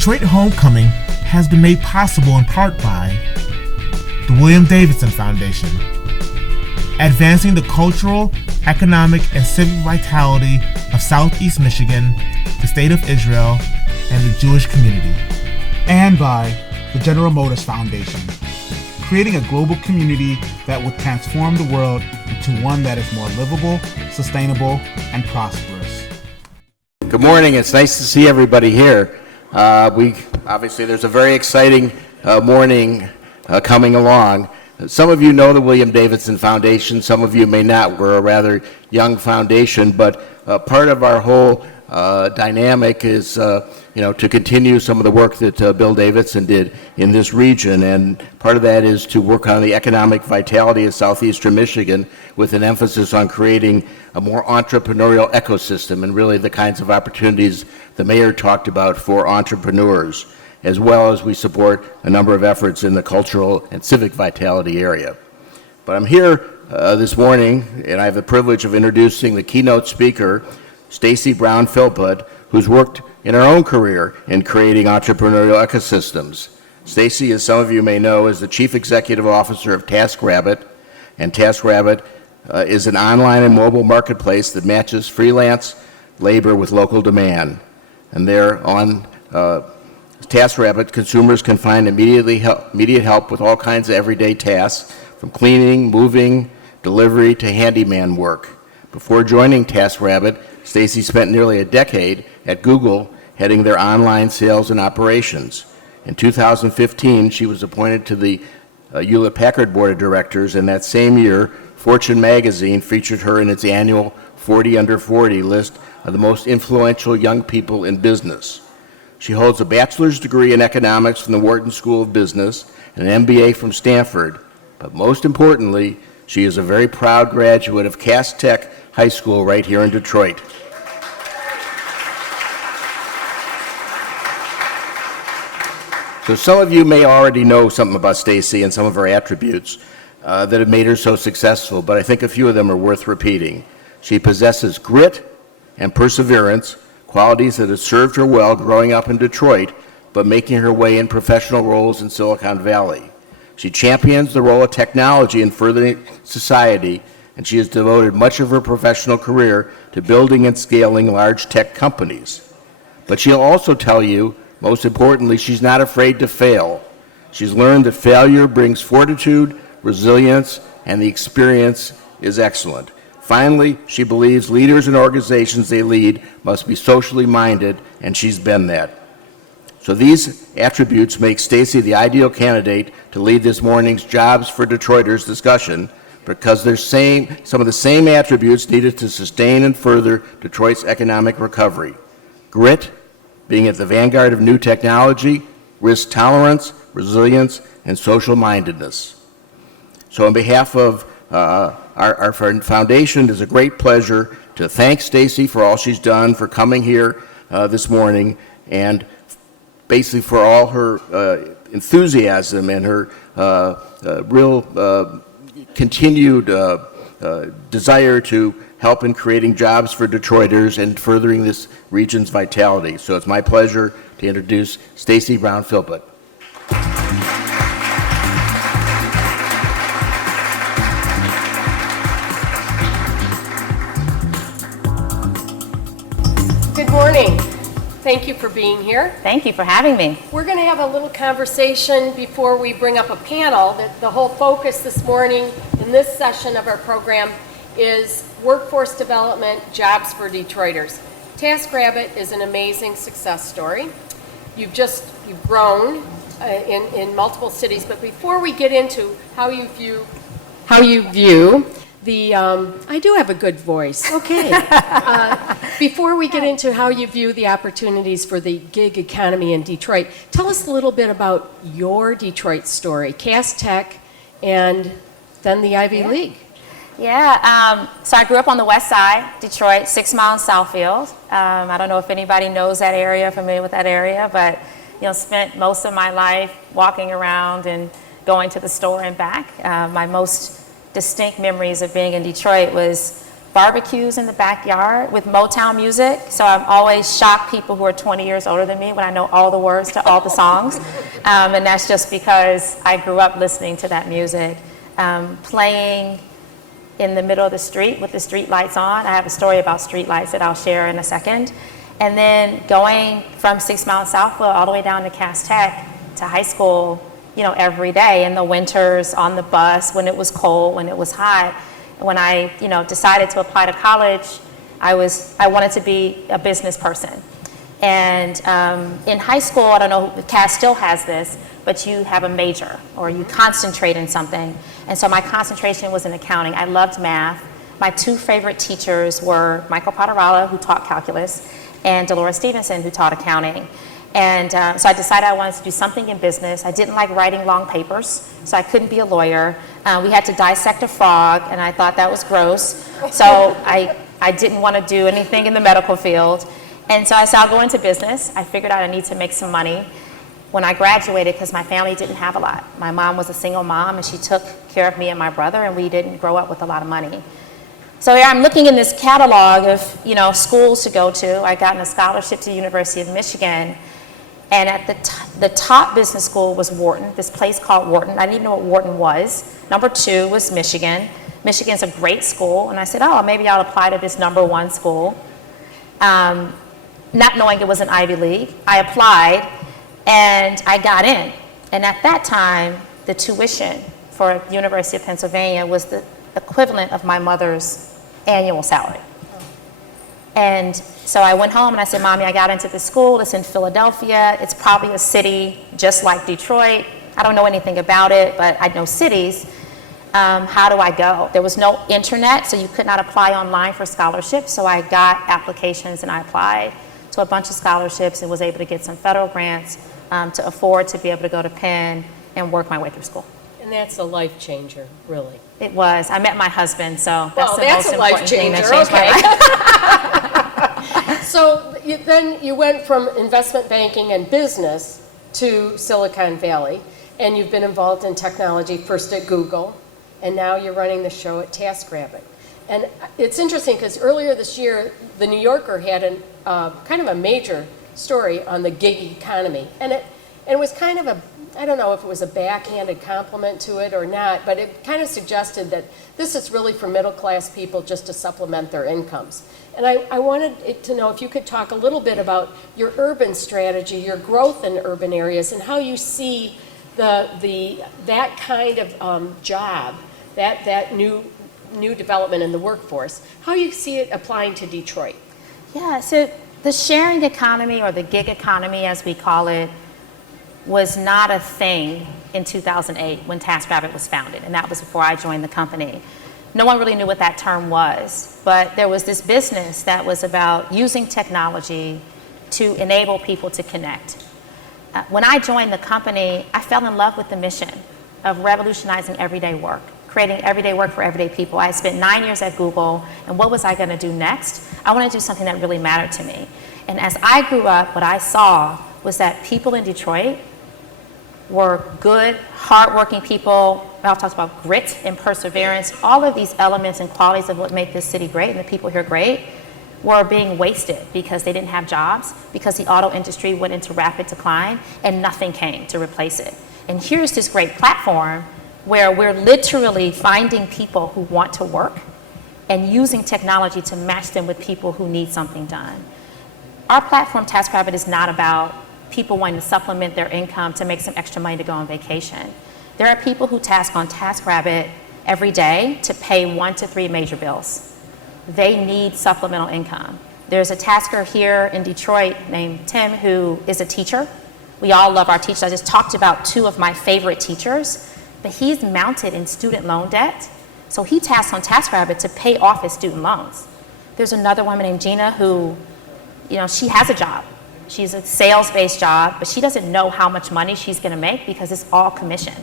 Detroit Homecoming has been made possible in part by the William Davidson Foundation, advancing the cultural, economic, and civic vitality of Southeast Michigan, the State of Israel, and the Jewish community. And by the General Motors Foundation, creating a global community that will transform the world into one that is more livable, sustainable, and prosperous. Good morning. It's nice to see everybody here. Obviously there's a very exciting morning coming along. Some of you know the William Davidson Foundation. Some of you may not. We're a rather young foundation, but part of our whole dynamic is to continue some of the work that Bill Davidson did in this region, and part of that is to work on the economic vitality of southeastern Michigan with an emphasis on creating a more entrepreneurial ecosystem and really the kinds of opportunities the mayor talked about for entrepreneurs, as well as we support a number of efforts in the cultural and civic vitality area. But I'm here this morning, and I have the privilege of introducing the keynote speaker, Stacy Brown-Philpot, who's worked in her own career in creating entrepreneurial ecosystems. Stacy, as some of you may know, is the Chief Executive Officer of Taskrabbit, and Taskrabbit is an online and mobile marketplace that matches freelance labor with local demand. And there on Taskrabbit, consumers can find immediate help with all kinds of everyday tasks, from cleaning, moving, delivery, to handyman work. Before joining Taskrabbit, Stacy spent nearly a decade at Google heading their online sales and operations. In 2015, she was appointed to the Hewlett-Packard Board of Directors, and that same year, Fortune magazine featured her in its annual 40 Under 40 list of the most influential young people in business. She holds a bachelor's degree in economics from the Wharton School of Business and an MBA from Stanford, but most importantly, she is a very proud graduate of Cass Tech High School right here in Detroit. So some of you may already know something about Stacy and some of her attributes that have made her so successful, but I think a few of them are worth repeating. She possesses grit and perseverance, qualities that have served her well growing up in Detroit, but making her way in professional roles in Silicon Valley. She champions the role of technology in furthering society, and she has devoted much of her professional career to building and scaling large tech companies. But she'll also tell you, most importantly, she's not afraid to fail. She's learned that failure brings fortitude, resilience, and the experience is excellent. Finally, she believes leaders and organizations they lead must be socially minded, and she's been that. So these attributes make Stacy the ideal candidate to lead this morning's Jobs for Detroiters discussion, because there's some of the same attributes needed to sustain and further Detroit's economic recovery. Grit, being at the vanguard of new technology, risk tolerance, resilience, and social mindedness. So on behalf of our foundation, it is a great pleasure to thank Stacy for all she's done, for coming here this morning, and basically for all her enthusiasm and her real continued desire to help in creating jobs for Detroiters and furthering this region's vitality. So it's my pleasure to introduce Stacy Brown-Philpot. Good morning. Thank you for being here. Thank you for having me. We're going to have a little conversation before we bring up a panel. The whole focus this morning in this session of our program is workforce development, jobs for Detroiters. Taskrabbit is an amazing success story. You've grown in multiple cities, but before we get into how you view the, I do have a good voice, okay. Before we get into how you view the opportunities for the gig economy in Detroit, tell us a little bit about your Detroit story, Cass Tech, and then the Ivy League. Yeah, so I grew up on the west side, Detroit, 6 miles Southfield. I don't know if anybody knows that area, familiar with that area, but spent most of my life walking around and going to the store and back. My most distinct memories of being in Detroit was barbecues in the backyard with Motown music. So I'm always shocked people who are 20 years older than me when I know all the words to all the songs. And that's just because I grew up listening to that music. Playing in the middle of the street with the street lights on. I have a story about street lights that I'll share in a second. And then going from 6 Mile Southfield all the way down to Cass Tech to high school, every day in the winters, on the bus, when it was cold, when it was hot. When I, decided to apply to college, I wanted to be a business person. And in high school, I don't know if Cass still has this, but you have a major or you concentrate in something. And so my concentration was in accounting. I loved math. My 2 favorite teachers were Michael Potteralla, who taught calculus, and Dolores Stevenson, who taught accounting. And so I decided I wanted to do something in business. I didn't like writing long papers, so I couldn't be a lawyer. We had to dissect a frog, and I thought that was gross. So I didn't want to do anything in the medical field. And so I said, I'll go into business. I figured out I need to make some money. When I graduated, because my family didn't have a lot. My mom was a single mom, and she took care of me and my brother, and we didn't grow up with a lot of money. So here I'm looking in this catalog of schools to go to. I got a scholarship to the University of Michigan. And at the top business school was Wharton, this place called Wharton. I didn't even know what Wharton was. Number 2 was Michigan. Michigan's a great school. And I said, maybe I'll apply to this number 1 school. Not knowing it was an Ivy League. I applied, and I got in. And at that time, the tuition for the University of Pennsylvania was the equivalent of my mother's annual salary. And so I went home and I said, Mommy, I got into this school. It's in Philadelphia. It's probably a city just like Detroit. I don't know anything about it, but I know cities. How do I go? There was no internet, so you could not apply online for scholarships. So I got applications and I applied to a bunch of scholarships and was able to get some federal grants to afford to be able to go to Penn and work my way through school. And that's a life changer, really. It was. I met my husband, so that's the that's most a life important thing that changer. changed my life. So then you went from investment banking and business to Silicon Valley, and you've been involved in technology, first at Google, and now you're running the show at Taskrabbit. And it's interesting because earlier this year, The New Yorker had kind of a major story on the gig economy, and it was kind of a, I don't know if it was a backhanded compliment to it or not, but it kind of suggested that this is really for middle-class people just to supplement their incomes. And I wanted to know if you could talk a little bit about your urban strategy, your growth in urban areas, and how you see that kind of job, that new development in the workforce, how you see it applying to Detroit. Yeah, so the sharing economy, or the gig economy as we call it, was not a thing in 2008 when Taskrabbit was founded, and that was before I joined the company. No one really knew what that term was, but there was this business that was about using technology to enable people to connect. When I joined the company, I fell in love with the mission of revolutionizing everyday work, creating everyday work for everyday people. I spent 9 years at Google, and what was I going to do next? I wanted to do something that really mattered to me. And as I grew up, what I saw was that people in Detroit were good, hardworking people. I'll talk about grit and perseverance. All of these elements and qualities of what make this city great and the people here great were being wasted because they didn't have jobs, because the auto industry went into rapid decline and nothing came to replace it. And here's this great platform where we're literally finding people who want to work and using technology to match them with people who need something done. Our platform, Taskrabbit, is not about people wanting to supplement their income to make some extra money to go on vacation. There are people who task on Taskrabbit every day to pay 1 to 3 major bills. They need supplemental income. There's a tasker here in Detroit named Tim who is a teacher. We all love our teachers. I just talked about 2 of my favorite teachers, but he's mounted in student loan debt. So he tasks on Taskrabbit to pay off his student loans. There's another woman named Gina who, she has a job. She's a sales-based job, but she doesn't know how much money she's going to make because it's all commission.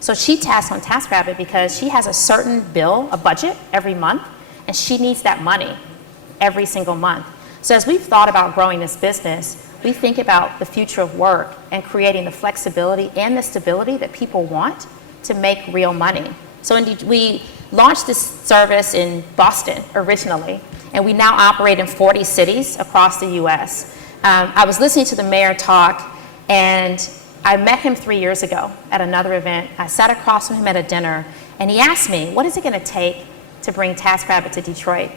So she tasks on Taskrabbit because she has a certain bill, a budget every month, and she needs that money every single month. So as we've thought about growing this business, we think about the future of work and creating the flexibility and the stability that people want to make real money. So indeed, we launched this service in Boston originally, and we now operate in 40 cities across the U.S. I was listening to the mayor talk, and I met him 3 years ago at another event. I sat across from him at a dinner, and he asked me, what is it going to take to bring Taskrabbit to Detroit?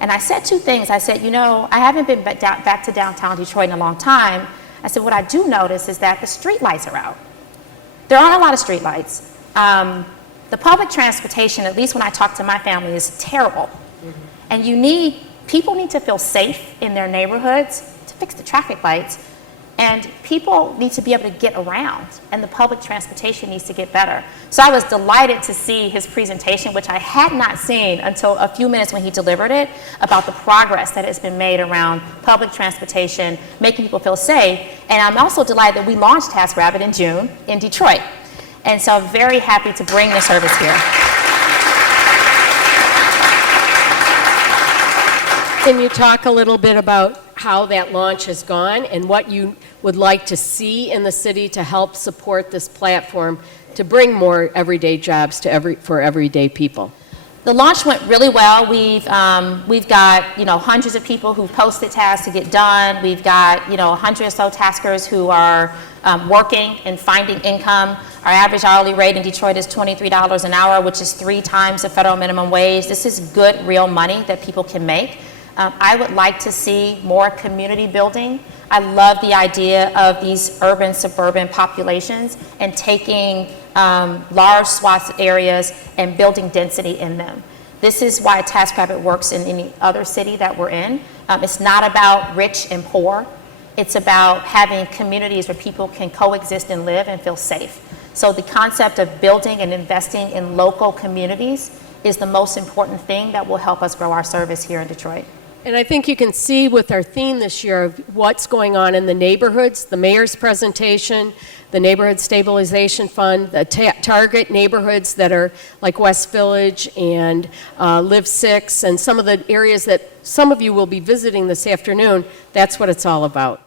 And I said two things. I said, I haven't been back to downtown Detroit in a long time. I said, what I do notice is that the street lights are out. There aren't a lot of street lights. The public transportation, at least when I talk to my family, is terrible. And people need to feel safe in their neighborhoods to fix the traffic lights. And people need to be able to get around, and the public transportation needs to get better. So I was delighted to see his presentation, which I had not seen until a few minutes when he delivered it, about the progress that has been made around public transportation, making people feel safe. And I'm also delighted that we launched Taskrabbit in June in Detroit. And so I'm very happy to bring the service here. Can you talk a little bit about how that launch has gone and what you would like to see in the city to help support this platform to bring more everyday jobs for everyday people? The launch went really well. We've got hundreds of people who posted tasks to get done. We've got 100 or so taskers who are working and finding income. Our average hourly rate in Detroit is $23 an hour, which is 3 times the federal minimum wage. This is good, real money that people can make. I would like to see more community building. I love the idea of these urban, suburban populations and taking large swaths of areas and building density in them. This is why Taskrabbit works in any other city that we're in. It's not about rich and poor. It's about having communities where people can coexist and live and feel safe. So the concept of building and investing in local communities is the most important thing that will help us grow our service here in Detroit. And I think you can see with our theme this year of what's going on in the neighborhoods, the mayor's presentation, the Neighborhood Stabilization Fund, the target neighborhoods that are like West Village and Live 6, and some of the areas that some of you will be visiting this afternoon. That's what it's all about.